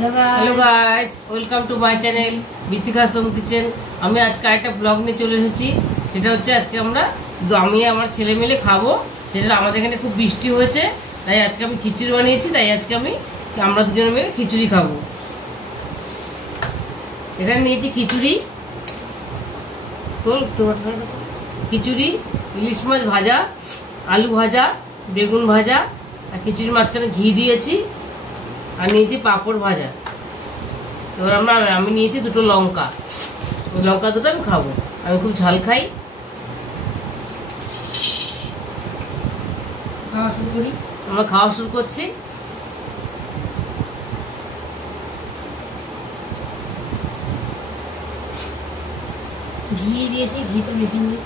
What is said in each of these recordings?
Hello guys welcome to my channel Bithika's home kitchen. আমি আজকে একটা ব্লগ নিয়ে চলে এসেছি। সেটা হচ্ছে আজকে আমি আমার ছেলে মিলে খাবো। সেটা আমাদের এখানে খুব বৃষ্টি হয়েছে, তাই আজকে আমি খিচুড়ি বানিয়েছি। তাই আজকে আমরা দুজন মিলে খিচুড়ি খাবো। এখানে নিয়েছি খিচুড়ি, খিচুড়ি, ইলিশ মাছ ভাজা, আলু ভাজা, বেগুন ভাজা, আর খিচুড়ির মাঝখানে ঘি দিয়েছি, আর নিয়েছি পাঁপড় ভাজা। এবার আমি নিয়েছি দুটো লঙ্কা, ওই লঙ্কা দুটো আমি খাবো। আমি খুব ঝাল খাই। আমরা খাওয়া শুরু করছি। ঘি দিয়েছি, ঘিটা মেখে নিই।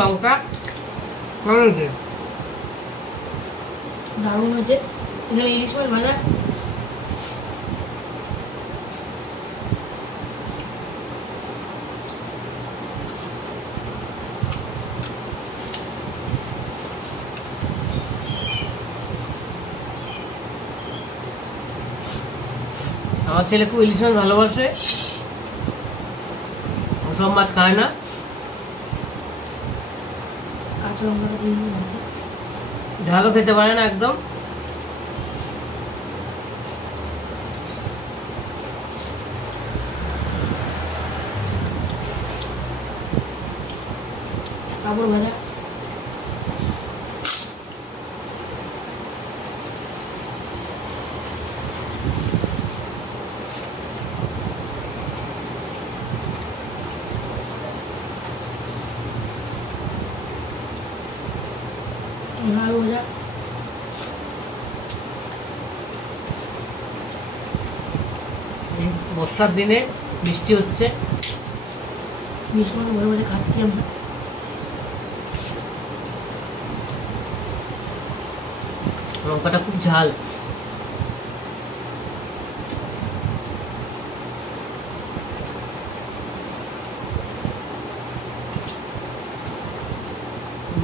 লঙ্কা দারুণ হয়েছে। এখানে ইলিশ মাছ ভাজা, আমার ছেলে খুব ইলিশ মাছ ভালোবাসে, সব মাছ খায় না। কাঁচা লঙ্কাটা দিয়ে দিই, ঝালও খেতে পারে না একদম। পাঁপড় ভাজা, আলু ভাজা, বর্ষার দিনে বৃষ্টি হচ্ছে, মিষ্টি মতো ভরে ভরে খাচ্ছি আমরা। লঙ্কাটা খুব ঝাল।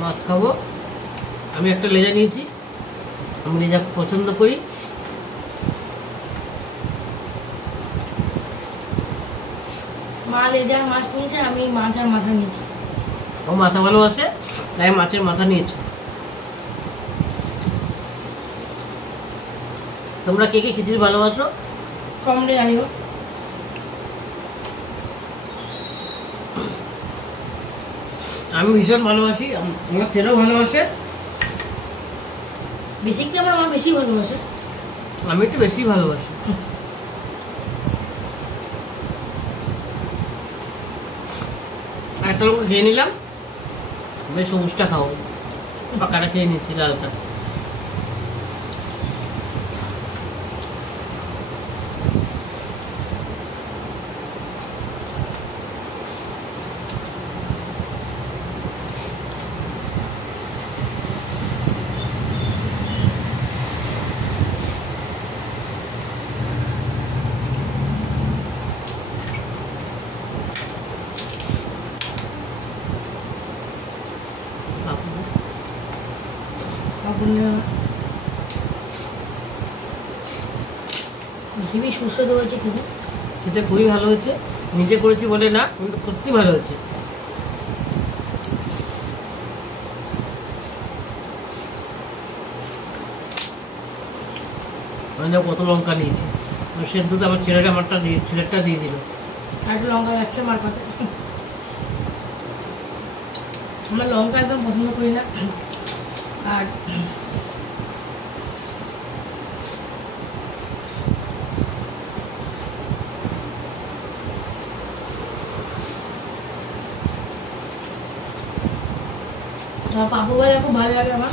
মাছ খাবো। আমি একটা লেজা নিয়েছি, আমি লেজা পছন্দ করি। মা লেজার মাছ নিয়েছে, আমি মাছ আর মাথা নিয়েছি। ও মাথা ভালোবাসে, তাই মাছের মাথা নিয়েছে। তোমরা কে কে খিচুড়ি ভালোবাসো কমলে জানিও। আমি ভীষণ ভালোবাসি, আমার ছেলেও ভালোবাসে। বেসিকলি আমার মা বেশি ভালোবাসে, আমি একটু বেশি ভালোবাসি। একটা লঙ্কা খেয়ে নিলাম, বেশ সবুজটা খাও, পাকাটা খেয়ে নিচ্ছি, লালটা। হেবি সুস্বাদু হয়েছে খেতে। খেতে খুবই ভালো হয়েছে। নিজে করেছি বলে না, কিন্তু সত্যি ভালো হয়েছে। আমি কত লঙ্কা নিয়েছি, সেদ্ধ তো আমার ছেলেটা দিয়ে দিল। আর একটু লঙ্কা যাচ্ছে আমার পাতে। আমরা লঙ্কা একদম পছন্দ করি না। আর পাঁপড় ভাজা খুব ভালো লাগে আমার।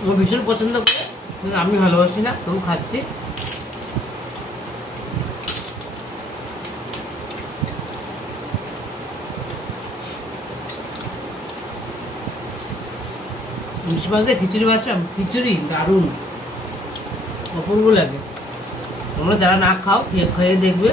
আমার ভীষণ পছন্দ করে, কিন্তু আমি ভালোবাসি না, তবু খাচ্ছি। ইলিশ মাছ দিয়ে খিচুড়ি বানাচ্ছিলাম, খিচুড়ি দারুণ, অপূর্ব লাগে। তোমরা যারা না খাও খেয়ে দেখবে।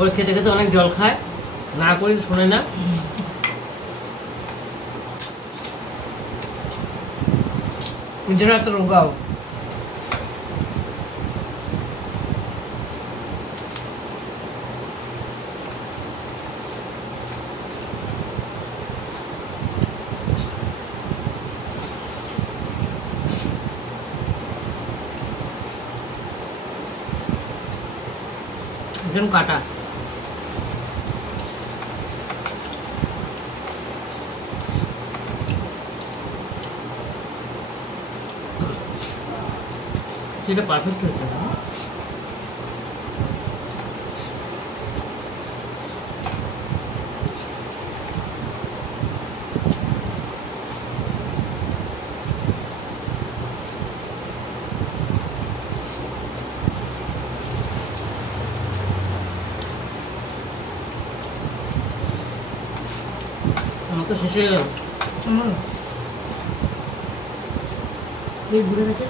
ওর খেতে খেতে অনেক জল খায়, না করে শোনে না। নিজেরা তো রোগাও। একজন কাটা যেটা পারফেক্ট হয়েছে না। আমার তো শেষ হয়ে গেল। আমার পেট ভরে গেছে।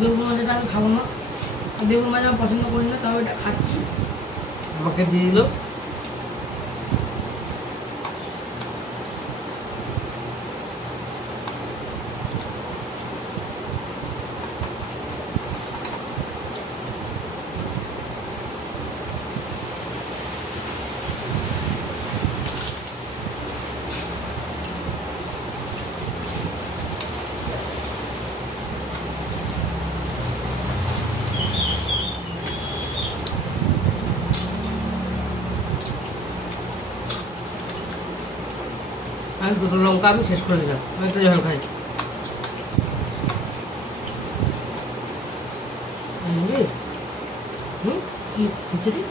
বেগুন ভাজাটা আমি খাবো না, বেগুন ভাজা আমি পছন্দ করি না, তাও এটা খাচ্ছি। আমাকে দিয়ে দিল। আমি দুটো লঙ্কা আমি শেষ করে দিলাম, আমি একটু জল খাই। কি খিচুড়ি?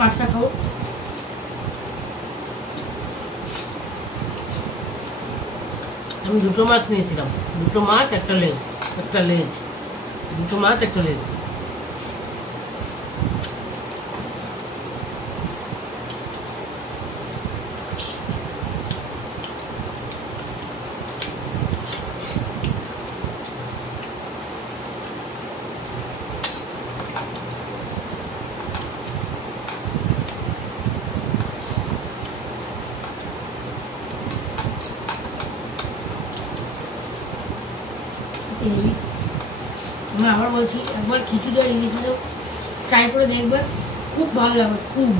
মাছটা খাবো। আমি দুটো মাছ নিয়েছিলাম, দুটো মাছ একটা লেজ, একটা লেজ, দুটো মাছ একটা লেজ। আমি আবার বলছি, একবার খিচুড়ি আর ইলিশ ভাজা ট্রাই করে দেখবেন, খুব ভালো লাগবে, খুব।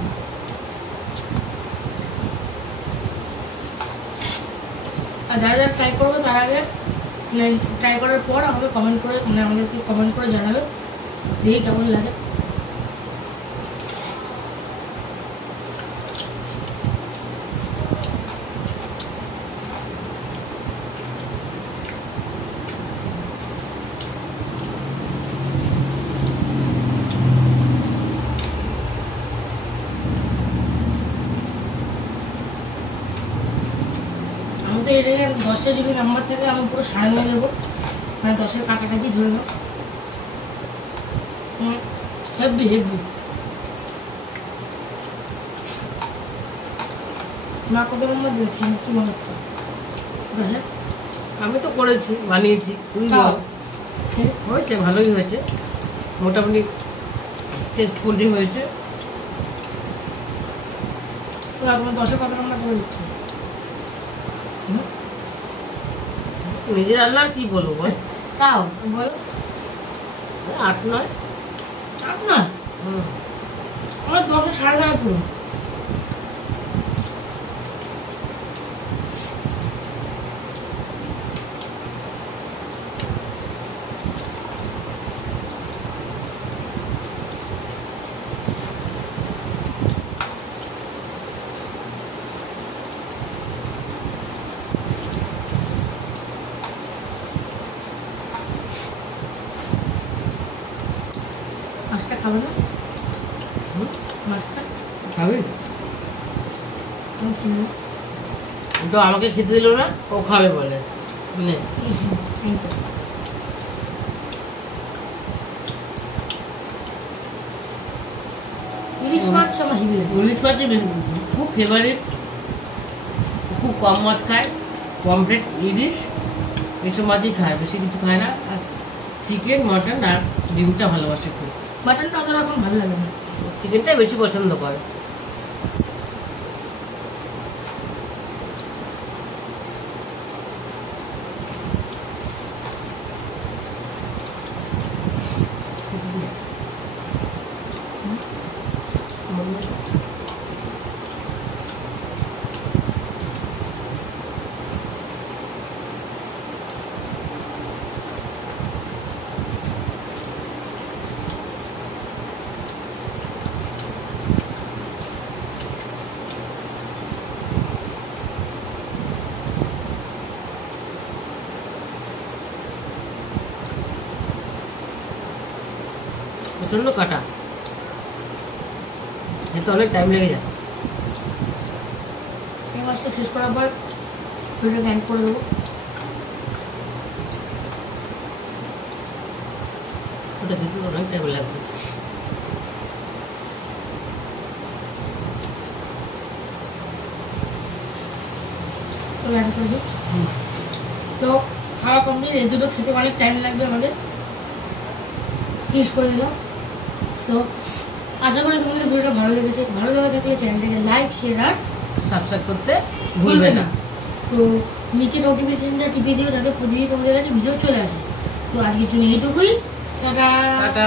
আর যারা যারা ট্রাই করবে তার আগে ট্রাই করার পর আমাকে কমেন্ট করে, মানে আমাদেরকে কমেন্ট করে জানাবে দেখি কেমন লাগে। এটা 10 জিবি নাম্বার থেকে আমি পুরো 9.5 দেবো, মানে 10-এর কাছাকাছি ধরে নাও। Heavy heavy. মা কত নম্বর দিয়েছি কি মনে হচ্ছে? আমি তো করেছি, বানিয়েছি, তুই বল। খেয়ে হয়েছে, ভালোই হয়েছে, মোটামুটি টেস্টফুলি হয়েছে। তো আপনার 10-এ কত রান্না করে দিচ্ছে? নিজের রান্না আর কি বলবো বল? তাও বলো। 8-9। আপনার আমার 10-এ 9.5 পুরো। মাছটা খাবে না? মাছটা খাবি? আমি খেয়ে নেবো। তো আমাকে খেতে দিল না, ও খাবে বলে। নে। ইলিশ মাছ আমার হেভি লাগে। ইলিশ মাছই খুব ফেভারিট, খুব কম মাছ খায়, পমফ্রেট, ইলিশ এইসব মাছই খায়, বেশি কিছু খায় না। আর চিকেন, মটন আর ডিমটা ভালোবাসে খুব। মাটনটা অতটা এখন ভালো লাগে না। চিকেনটাই বেশি পছন্দ করে। প্রচন্ড কাটা, এতে অনেক টাইম লেগে যায়। এই মাছটা শেষ করার পর ভিডিওটা এন্ড করে দেবো। ওটা কিন্তু অনেক টাইম লাগবে। তো এন্ড করে দিই। তো খাওয়া কমপ্লিট, এই দুটো খেতে অনেক টাইম লাগবে আমাদের, ফিনিশ করে দিলাম। তো আশা করি তোমাদের ভিডিওটা ভালো লেগেছে। ভালো লেগে থাকলে চ্যানেলটাকে লাইক, শেয়ার আর সাবস্ক্রাইব করতে ভুলবে না। তো নিচে নোটিফিকেশনটা টিপে দিও যাতে প্রতিদিন তোমাদের কাছে ভিডিও চলে আসে। তো আজকের জন্য এইটুকুই। টাটা। টাটা।